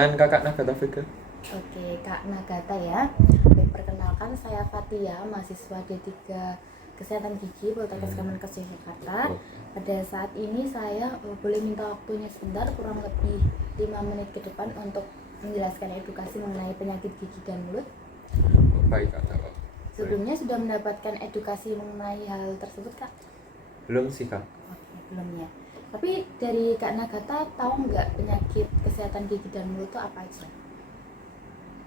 dengan Kakak Nagata Vega. Oke, Kak Nagata ya. Baik, perkenalkan saya Fatia, mahasiswa D3 Kesehatan Gigi Politeknik Kemenkes Yogyakarta. Pada saat ini saya boleh minta waktunya sebentar, kurang lebih 5 menit ke depan untuk menjelaskan edukasi mengenai penyakit gigi dan mulut. Baik Kak, nggak apa-apa. Sebelumnya sudah mendapatkan edukasi mengenai hal tersebut, Kak? Belum sih Kak. Oke, belum ya. Tapi dari Kak Nagata tahu nggak penyakit kesehatan gigi dan mulut itu apa aja?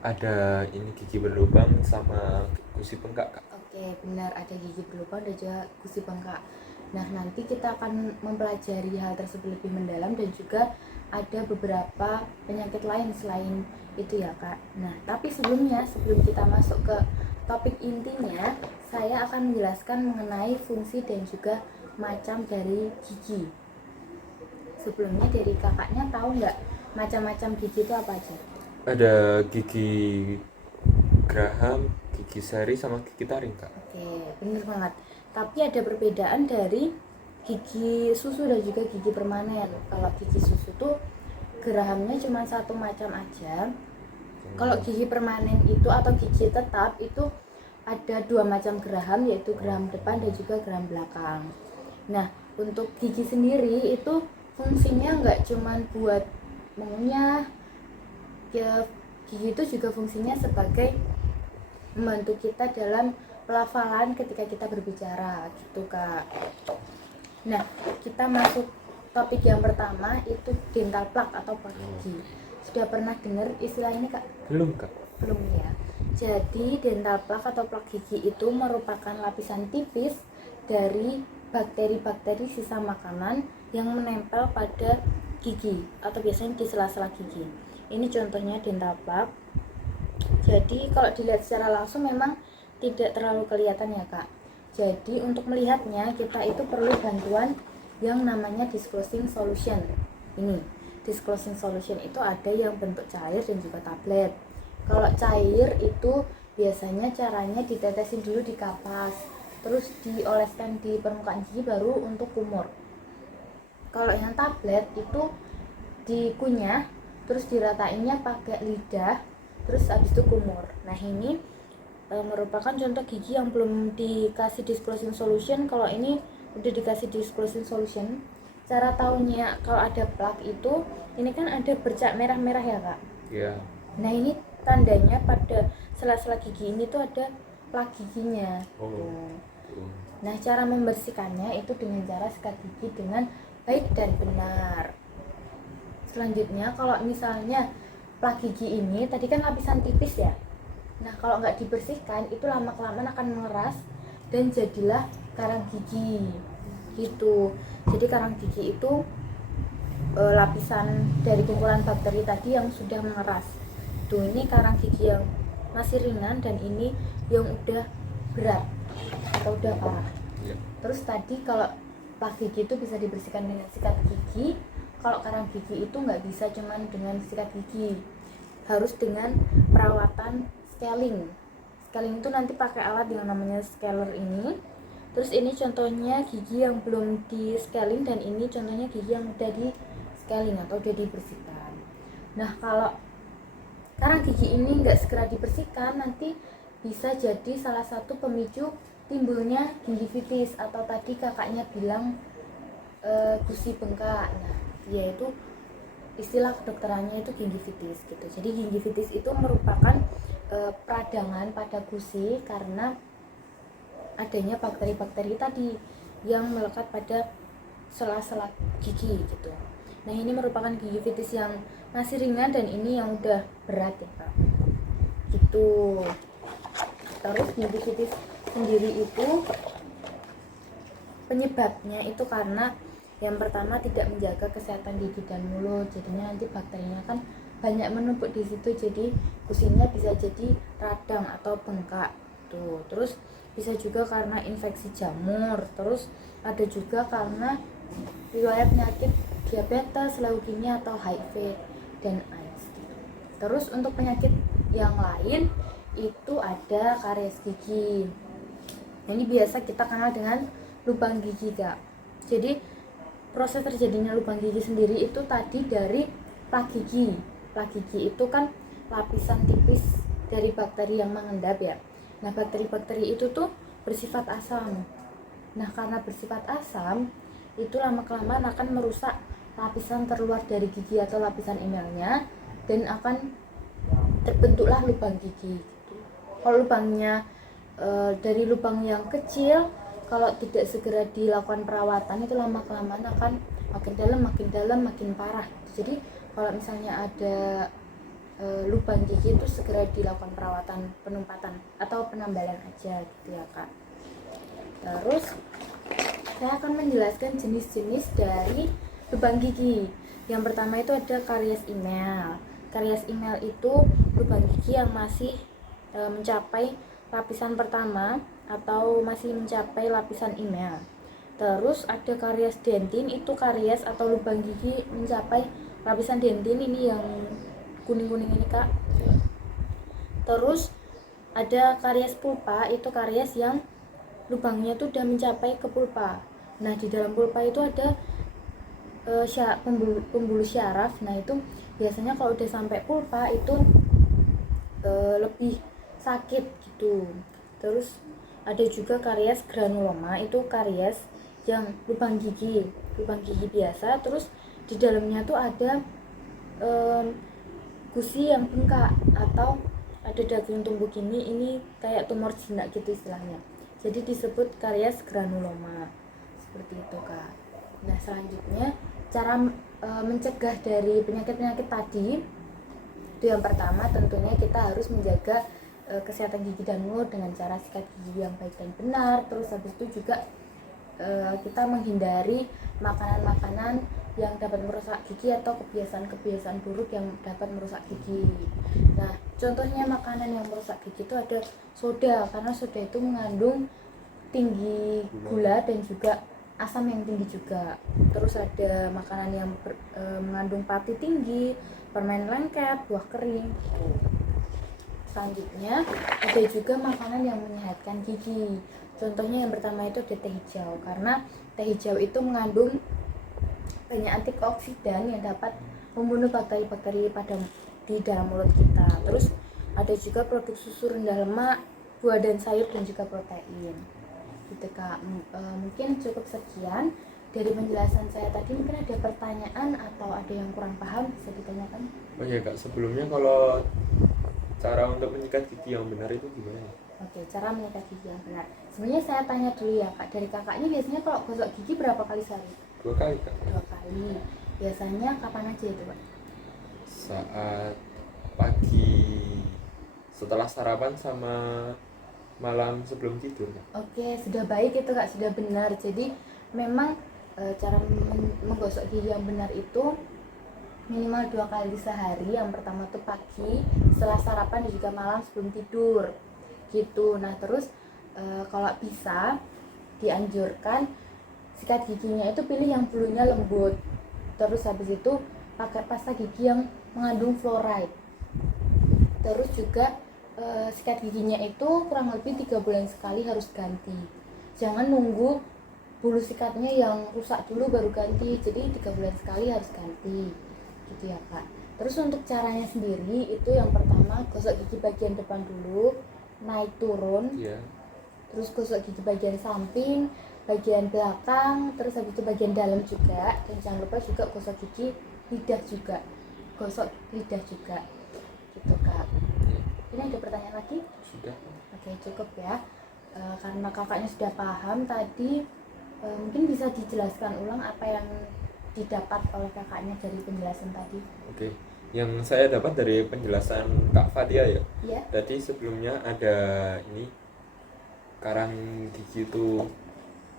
Ada ini gigi berlubang sama gusi bengkak Kak. Oke, benar, ada gigi berlubang dan juga gusi bengkak. Nah, nanti kita akan mempelajari hal tersebut lebih mendalam dan juga ada beberapa penyakit lain selain itu ya, Kak. Nah, tapi sebelum kita masuk ke topik intinya, saya akan menjelaskan mengenai fungsi dan juga macam dari gigi. Sebelumnya dari kakaknya tahu nggak macam-macam gigi itu apa aja? Ada gigi geraham, gigi seri sama gigi taring Kak. Oke, bener banget. Tapi ada perbedaan dari gigi susu dan juga gigi permanen. Kalau gigi susu tuh gerahamnya cuma satu macam aja. Kalau gigi permanen itu atau gigi tetap itu ada dua macam geraham, yaitu geraham depan dan juga geraham belakang. Nah, untuk gigi sendiri itu fungsinya nggak cuma buat mengunyah, ya, gigi itu juga fungsinya sebagai membantu kita dalam pelafalan ketika kita berbicara gitu, Kak. Nah, kita masuk topik yang pertama, itu dental plaque atau plak gigi. Sudah pernah dengar istilah ini, Kak? Belum Kak. Belum ya. Jadi dental plaque atau plak gigi itu merupakan lapisan tipis dari bakteri-bakteri sisa makanan yang menempel pada gigi atau biasanya di sela-sela gigi. Ini contohnya dental plaque. Jadi kalau dilihat secara langsung memang tidak terlalu kelihatan ya, Kak. Jadi untuk melihatnya kita itu perlu bantuan yang namanya disclosing solution. Ini disclosing solution itu ada yang bentuk cair dan juga tablet. Kalau cair itu biasanya caranya ditetesin dulu di kapas, terus dioleskan di permukaan gigi baru untuk kumur. Kalau yang tablet itu dikunyah, terus diratainnya pakai lidah, terus habis itu kumur. Nah, ini merupakan contoh gigi yang belum dikasih disclosing solution. Kalau ini udah dikasih disclosing solution. Cara taunya kalau ada plaque itu, ini kan ada bercak merah-merah ya, Kak? Iya. Nah, ini tandanya pada sela-sela gigi ini tuh ada plaque giginya. Nah, cara membersihkannya itu dengan cara sikat gigi dengan baik dan benar. Selanjutnya, kalau misalnya plaque gigi ini tadi kan lapisan tipis ya. Nah, kalau nggak dibersihkan itu lama-kelamaan akan mengeras dan jadilah karang gigi gitu. Jadi karang gigi itu lapisan dari kumpulan bakteri tadi yang sudah mengeras. Tuh, ini karang gigi yang masih ringan dan ini yang udah berat atau udah parah. Terus tadi kalau plaque gigi itu bisa dibersihkan dengan sikat gigi. Kalau karang gigi itu nggak bisa cuman dengan sikat gigi, harus dengan perawatan scaling. Scaling itu nanti pakai alat yang namanya scaler ini. Terus ini contohnya gigi yang belum di scaling dan ini contohnya gigi yang udah di scaling atau udah dibersihkan. Nah, kalau karang gigi ini nggak segera dibersihkan, nanti bisa jadi salah satu pemicu timbulnya gingivitis atau tadi kakaknya bilang gusi bengkak. Nah, yaitu istilah kedokterannya itu gingivitis gitu. Jadi gingivitis itu merupakan peradangan pada gusi karena adanya bakteri-bakteri tadi yang melekat pada sela-sela gigi gitu. Nah, ini merupakan gingivitis yang masih ringan dan ini yang udah berat ya, Kak. Gitu. Terus gingivitis sendiri itu penyebabnya itu karena yang pertama tidak menjaga kesehatan gigi dan mulut, jadinya nanti bakterinya kan banyak menumpuk di situ, jadi gusinya bisa jadi radang atau bengkak tuh. Terus bisa juga karena infeksi jamur, terus ada juga karena riwayat penyakit diabetes, leukemia atau HIV dan AIDS gitu. Terus untuk penyakit yang lain itu ada karies gigi. Ini biasa kita kenal dengan lubang gigi, Kak. Jadi proses terjadinya lubang gigi sendiri itu tadi dari plaque gigi. sela gigi itu kan lapisan tipis dari bakteri yang mengendap ya. Nah, bakteri-bakteri itu tuh bersifat asam. Nah, karena bersifat asam, itu lama-kelamaan akan merusak lapisan terluar dari gigi atau lapisan emalnya, dan akan terbentuklah lubang gigi gitu. Kalau lubangnya dari lubang yang kecil, kalau tidak segera dilakukan perawatan, itu lama-kelamaan akan makin dalam, makin parah. Jadi kalau misalnya ada lubang gigi itu segera dilakukan perawatan, penumpatan atau penambalan aja gitu ya Kak. Terus saya akan menjelaskan jenis-jenis dari lubang gigi. Yang pertama itu ada karies emel. Karies emel itu lubang gigi yang masih mencapai lapisan pertama atau masih mencapai lapisan emel. Terus ada karies dentin, itu karies atau lubang gigi mencapai lapisan dentin, ini yang kuning-kuning ini Kak. Terus ada karies pulpa, itu karies yang lubangnya tuh udah mencapai ke pulpa. Nah, di dalam pulpa itu ada pembuluh syaraf. Nah, itu biasanya kalau udah sampai pulpa itu lebih sakit gitu. Terus ada juga karies granuloma, itu karies yang lubang gigi biasa, terus di dalamnya tuh ada gusi yang bengkak atau ada daging tumbuh gini, ini kayak tumor jinak gitu istilahnya. Jadi disebut karies granuloma. Seperti itu Kak. Nah, selanjutnya cara mencegah dari penyakit-penyakit tadi, itu yang pertama tentunya kita harus menjaga kesehatan gigi dan mulut dengan cara sikat gigi yang baik dan benar. Terus habis itu juga kita menghindari makanan-makanan yang dapat merusak gigi atau kebiasaan-kebiasaan buruk yang dapat merusak gigi. Nah, contohnya makanan yang merusak gigi itu ada soda, karena soda itu mengandung tinggi gula dan juga asam yang tinggi juga. Terus ada makanan yang mengandung pati tinggi, permen lengket, buah kering gitu. Selanjutnya ada juga makanan yang menyehatkan gigi. Contohnya yang pertama itu ada teh hijau, karena teh hijau itu mengandung banyak antioksidan yang dapat membunuh bakteri-bakteri di dalam mulut kita. Terus ada juga produk susu rendah lemak, buah dan sayur, dan juga protein. Gitu Kak. Mungkin cukup sekian dari penjelasan saya tadi. Mungkin ada pertanyaan atau ada yang kurang paham, bisa ditanyakan. Oh ya Kak, sebelumnya kalau cara untuk menyikat gigi yang benar itu gimana? Oke, cara menyikat gigi yang benar. Sebenarnya saya tanya dulu ya Kak, dari kakaknya biasanya kalau gosok gigi berapa kali sehari? 2 kali Kak. 2 kali. Biasanya kapan aja itu Pak? Saat pagi setelah sarapan sama malam sebelum tidur Kak. Oke, sudah baik itu Kak, sudah benar. Jadi memang cara menggosok gigi yang benar itu minimal 2 kali sehari. Yang pertama tuh pagi setelah sarapan dan juga malam sebelum tidur gitu. Nah, terus kalau bisa dianjurkan sikat giginya itu pilih yang bulunya lembut. Terus habis itu pakai pasta gigi yang mengandung fluoride. Terus juga sikat giginya itu kurang lebih 3 bulan sekali harus ganti. Jangan nunggu bulu sikatnya yang rusak dulu baru ganti. Jadi 3 bulan sekali harus ganti gitu ya Kak. Terus untuk caranya sendiri itu yang pertama gosok gigi bagian depan dulu, naik turun. Terus gosok gigi bagian samping, bagian belakang, terus habis itu bagian dalam juga. Dan jangan lupa juga gosok gigi lidah juga, gosok lidah juga gitu Kak. Ini ada pertanyaan lagi? Sudah. Oke, cukup ya. Karena kakaknya sudah paham tadi, mungkin bisa dijelaskan ulang apa yang didapat oleh kakaknya dari penjelasan tadi. Oke, yang saya dapat dari penjelasan Kak Fadia ya. Iya. Tadi sebelumnya ada ini karang gigi itu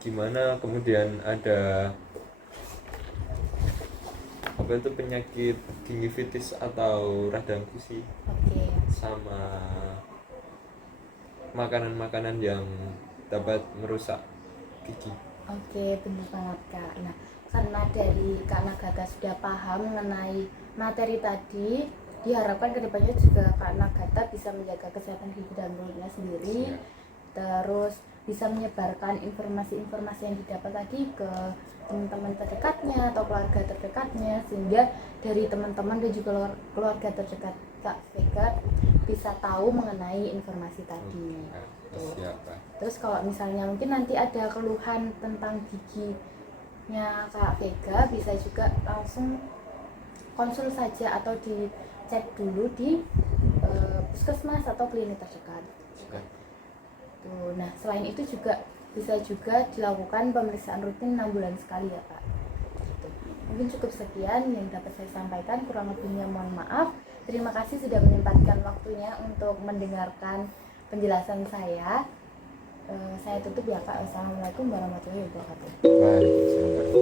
gimana, kemudian ada apa itu penyakit gingivitis atau radang gusi. Oke. Sama makanan-makanan yang dapat merusak gigi. Oke, benar banget Kak. Nah, karena dari Kak Nagata sudah paham mengenai materi tadi, diharapkan kedepannya juga Kak Nagata bisa menjaga kesehatan gigi dan mulutnya sendiri. Terus bisa menyebarkan informasi-informasi yang didapat tadi ke teman-teman terdekatnya atau keluarga terdekatnya, sehingga dari teman-teman dan juga keluarga terdekat Kak Vega bisa tahu mengenai informasi tadi. Terus kalau misalnya mungkin nanti ada keluhan tentang giginya Kak Vega, bisa juga langsung konsul saja atau dicek dulu di puskesmas atau klinik terdekat. Nah, selain itu juga bisa juga dilakukan pemeriksaan rutin 6 bulan sekali ya Kak. Mungkin cukup sekian yang dapat saya sampaikan, kurang lebihnya mohon maaf. Terima kasih sudah menyempatkan waktunya untuk mendengarkan penjelasan saya. Saya tutup ya Kak. Wassalamualaikum warahmatullahi wabarakatuh. Waalaikumsalam.